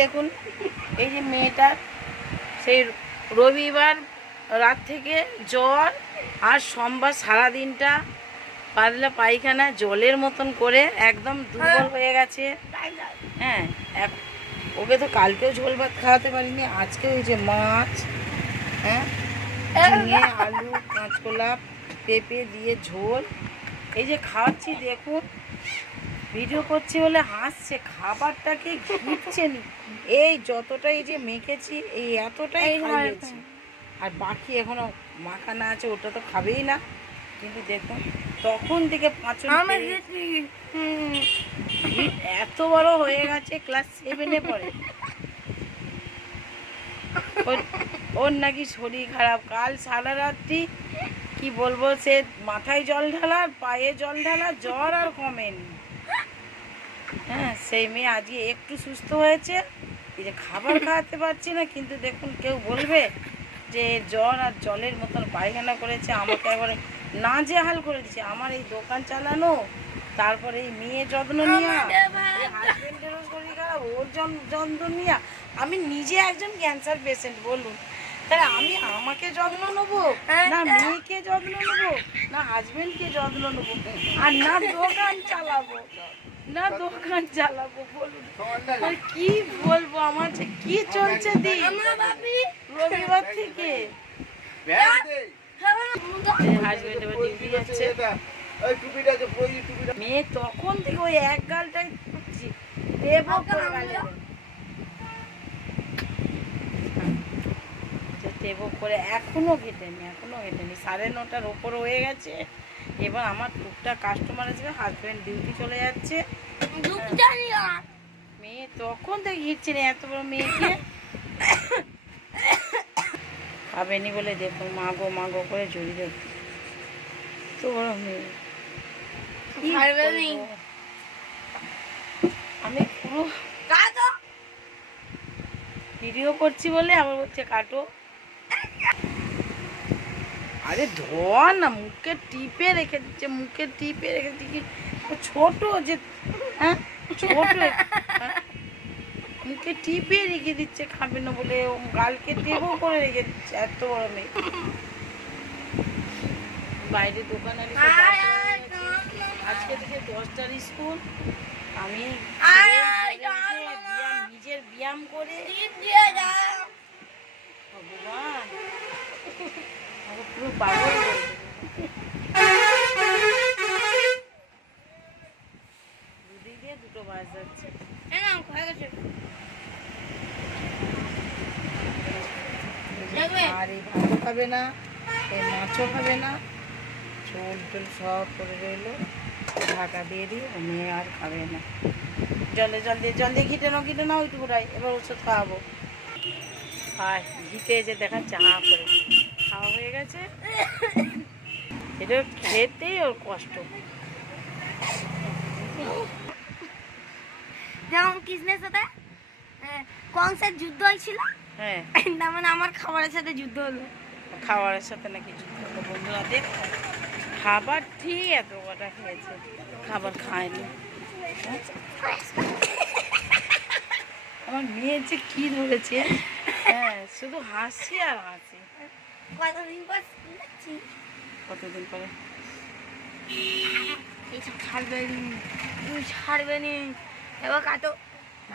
দেখুন এই যে মেয়েটার সেই রবিবার রাত থেকে জ্বর, আর সোমবার সারাদিনটা পাতলা পায়খানা জলের মতন করে একদম দুর্বল হয়ে গেছে। হ্যাঁ, ওকে তো কালকেও ঝোল ভাত খাওয়াতে পারিনি, আজকে ওই যে মাছ, হ্যাঁ, ঝিঙে আলু কাঁচকলা পেঁপে দিয়ে ঝোল এই যে খাওয়াচ্ছি। দেখুন ভিডিও করছি বলে হাসছে, খাবারটাকে ঘুরছে নি। এই যতটা এই যে মেখেছি এই এতটাই খাইয়েছি, আর বাকি এখনো মাখানা আছে, ওটা তো খাবেই না। কিন্তু দেখুন তখন থেকে পাঁচন এত বড় হয়ে গেছে, ক্লাস 7-এ পড়ে। ওর নাকি শরীর খারাপ, কাল সারা রাত্রি কি বলবো, সে মাথায় জল ঢালা, পায়ে জল ঢালা, জ্বর আর কমেনি। হ্যাঁ, সেই মেয়ে আজকে একটু সুস্থ হয়েছে, এই যে খাবার খাওয়াতে পারছি না। কিন্তু দেখুন কেউ বলবে যে জ্বর আর জলের মতন পায়খানা করেছে, আমাকে একবারে নাজেহাল করে দিচ্ছে। আমার এই দোকান চালানো, তারপরে এই মেয়ে যত্ন নেওয়া, হাজবেন্ডেরও শরীর খারাপ, ওর যত্ন নেওয়া। আমি নিজে একজন ক্যান্সার পেশেন্ট, বলুন তাহলে আমি আমাকে যত্ন নেবো না, মেয়েকে যত্ন নেবো না, হাজবেন্ডকে যত্ন নেবো, আর না দোকান চালাবো, বলুন কি বলবো। আমার যে কি চলছে দিন রবিবার থেকে। মেয়ে তখন থেকে ওই এক গালটাই দেব করে এখনো ঘেটেনি 9:30 ওপর হয়ে গেছে। এবার আমার টুকটাক কাস্টমার আসবে, হাজবেন্ড ডিউটি চলে যাচ্ছে। মেয়ে তখন থেকে ঘিরছে না, এত বড় মেয়েকে খাবেনি বলে দেখুন মাগো করে জড়িয়ে তো বড় মেয়ে। আমি পুরো ভিডিও করছি বলে আবার বলছে কাটো। আরে ধোয়া না, মুখে টিপে রেখে দিচ্ছে, কি ছোট যে, হ্যাঁ ছোট, মুখে টিপে রেখে দিচ্ছে, খাবে না বলে গালকে টেবও করে রেখে দিচ্ছে, এত বড় মেয়ে। বাইরে দোকান আজকে থেকে 10টার স্কুল। আমি নিজের ব্যায়াম করে ভগবান পুরো পাগল দুদিকে দুটো বাস যাচ্ছে। আর এই ভাতও খাবে না, এই মাছও খাবে না, ঝোল টোল সব করে রইলো, ঢাকা দিয়ে দিই। ও মেয়ে আর খাবে না। জল দিয়ে ঘিটে নাও ওইটুকুটাই। এবার ওষুধ খাওয়াবো। আর ঘিটে এসে দেখাচ্ছে হা করে খাওয়া হয়ে গেছে। এটা খেতেই ওর কষ্ট। যেমন কৃষ্ণের সাথে কংসের যুদ্ধ হয়েছিল, হ্যাঁ মানে আমার খাবারের সাথে যুদ্ধ হলো। খাবারের সাথে নাকি যুদ্ধ হলো? বন্ধুরা দেখো, খাবার ঠিক এত কটা খেয়েছে, খাবার খায়নি। আমার মেয়ে যে কি ধরেছে, হ্যাঁ শুধু হাসি আর হাসি। কতদিন পরে ছাড়বেনি এবার কাটো।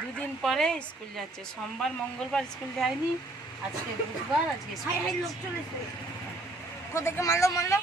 2 দিন পরে স্কুল যাচ্ছে। সোমবার মঙ্গলবার স্কুল যায়নি, আজকে বুধবার, আজকে লোক চলেছে কোথাকে মারলো